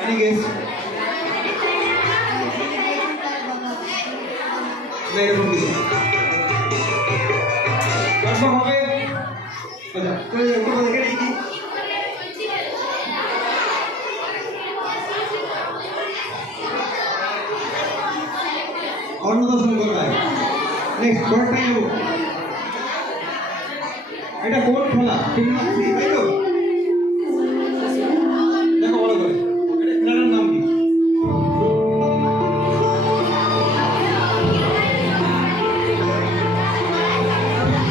Any guess? मेरे को भी कब हो गए अच्छा तो ये को बता के नहीं की और ना तो सुन कर रहा है नेक्स्ट वर्ड टाइम लो এটা কোন খোলা ঠিক না তাই তো দেখো বলো করে এটা খেলার নাম কি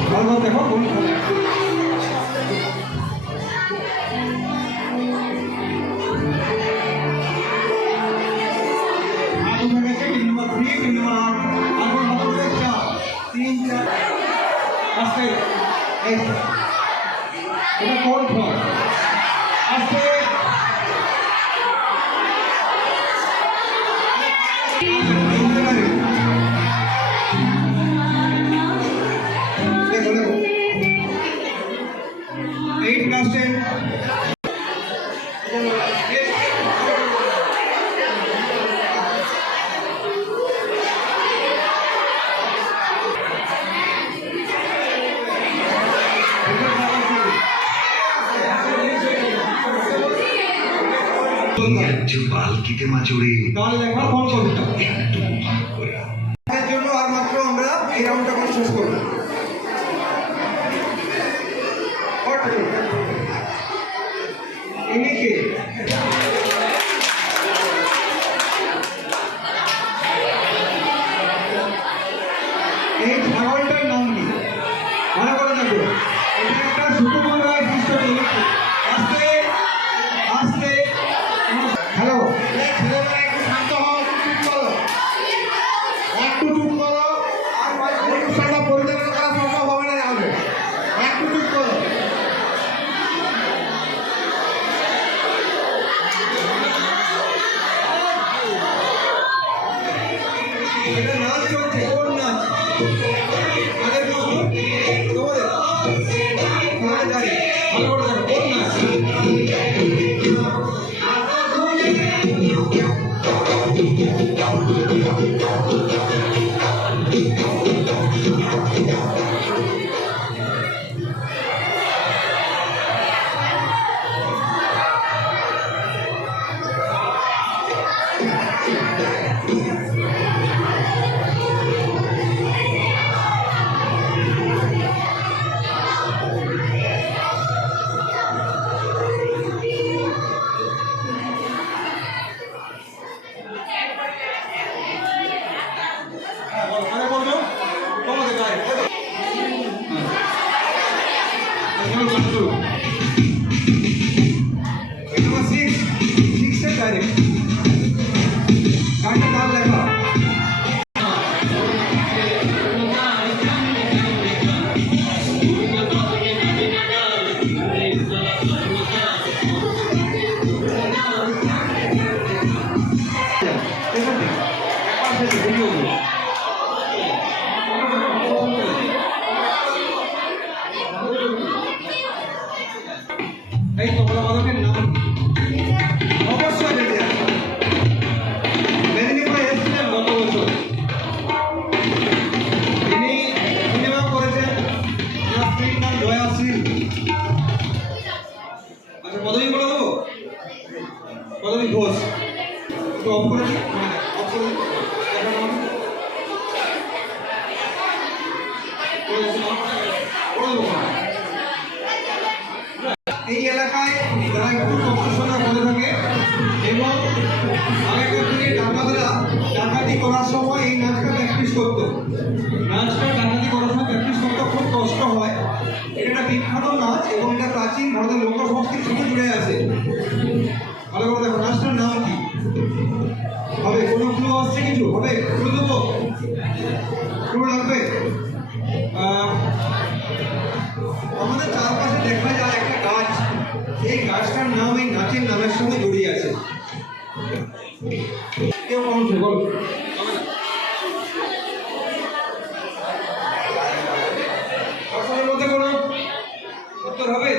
ভালো দেখো কোন খোলা আগে থেকে টিম নাম্বার 3 টিম নাম্বার 8 আর কোন হলো 4 3 4 আস্তে এটা কোন ফল আস্তে দেখো দেখো 8 ক্লাস 10 जो बालकिते माचुरी দল লেখা কোন কবিতা এর জন্য আর মাত্র আমরা এই রাউন্ডটা করে শেষ করব ইনি কে এই ছাগলটার নাম কি মনে করে দেখো এটা একটা সুকুমার দৃশ্য চরিত্র আস্তে আস্তে হ্যালো এই ছেলেরা একটু শান্ত হও চুপ করো একটু চুপ করো আর অনুষ্ঠানটা পরিচালনা করা সম্ভব হবে না হবে একটু চুপ করো এটা নাচ চলছে কোন নাচ আগের মতো তোমাদের তোমাদের গাড়ি ভালো করে দেখো কোন নাচ এই তোমরা বাদকের নাম অবশ্যই জেনে আসো মেদিনীপুরে এসেছিলেন গত বছর তিনি সিনেমা করেছেন ওনার স্ত্রীর নাম জয়াশ্রী আচ্ছা পদবী বলে দেবো পদবী ঘোষ একটু অফ করে এই এলাকায় যারা একটু পড়াশোনা করে থাকে এবং আগেকার দিনে ডাকাতরা ডাকাতি করার সময় এই নাচটা প্র্যাকটিস করতো নাচটা ডাকাতি করার সময় প্র্যাকটিস করতে খুব কষ্ট হয় এটা একটা বিখ্যাত নাচ এবং এটা প্রাচীন ভারতের লোক সংস্কৃতির সাথে জুড়ে আছে। ভালো করে দেখো, নাচটার নাম কি হবে? কোনো ক্লু আসছে? কিছু হবে? ক্লু দেবো? ক্লু লাগবে? আমাদের চারপাশে দেখা যায় একটা গাছ, এই গাছটার নাম এই নাচের নামের সঙ্গে জড়িয়ে আছে। কেউ কম বল। আপনাদের মধ্যে কোনো উত্তর হবে?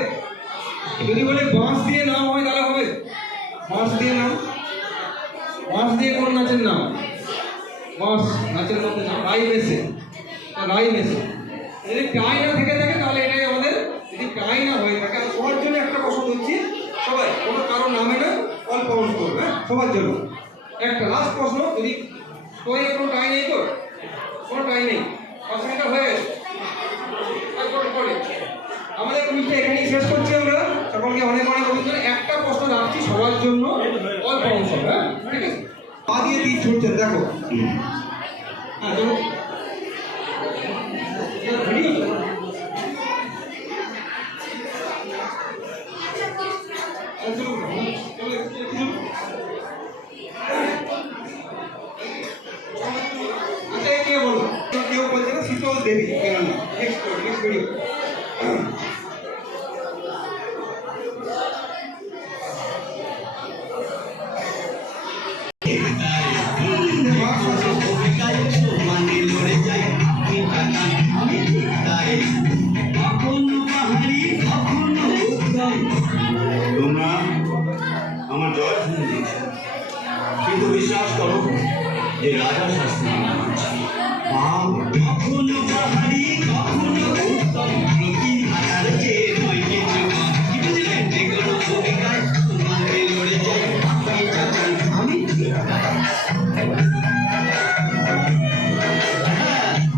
যদি বলে বাঁশ দিয়ে নাম হয় তাহলে হবে? বাঁশ দিয়ে নাম? বাঁশ দিয়ে কোন নাচের নাম? বাঁশ নাচের মধ্যে নাম রাই মেসে, রাই মেসে। যদি টাই না থেকে থাকে তাহলে এটাই আমাদের, যদি টাই না হয়ে থাকে, আমি সবার জন্য একটা প্রশ্ন দিচ্ছি, সবাই কোনো কারো নামে না অল্প অংশ করবে, হ্যাঁ সবার জন্য একটা লাস্ট প্রশ্ন। যদি তোর কোনো টাই নেই, তোর কোনো টাই নেই, 5 মিনিট হয়ে গেছে। আমাদের কুইজটা এখানেই শেষ করছি আমরা। সকলকে অনেক অনেক অভিনন্দন। একটা প্রশ্ন রাখছি সবার জন্য, অল্প অংশ, হ্যাঁ ঠিক আছে? পা দিয়ে তীর ছুটছেন, দেখো। হ্যাঁ চলো। ভিডিও তো? আচ্ছা কে বলো? কেউ বলছে না শীতল দেবী। Next video. তোমরা আমার জয় শুনে দিয়েছ, কিন্তু বিশ্বাস করো যে রাজা শাস্ত্রী কখনো পাহাড়ি কখনো উত্তম প্রতি হাজার যে নয় কিছু কি বুঝলেন? যে কোনো ভূমিকায় তোমাকে লড়ে যাই আপনি যখন আমি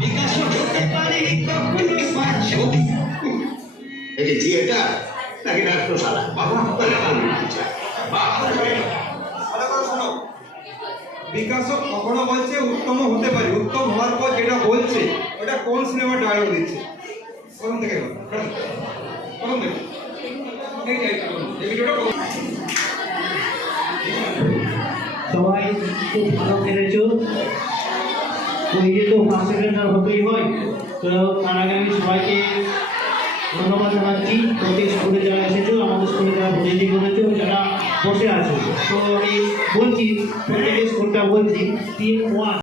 বিকাশ হতে পারি কখনো পাঁচ একে জিয়েটা নাকি ডাক্তারশালা বাবা বিকাশক কখনো বলছে উত্তম হতে পারে, উত্তম হওয়ার পর যেটা বলছে ওটা কোন সিনেমার ডায়লগ দিচ্ছে? প্রথম থেকে প্রথম থেকে এই ভিডিওটা সবাই খুব ভালো খেলেছো। ওই যে তো ফার্স্ট সেকেন্ড আর হতেই হয়, তো তার আগে আমি সবাইকে ধন্যবাদ জানাচ্ছি। প্রতি স্কুলে যারা এসেছো, আমাদের স্কুলে যারা ভর্তি করেছো, যারা বসে আছো, তো আমি বলছি প্রত্যেকের স্কুলটা বলছি 3-1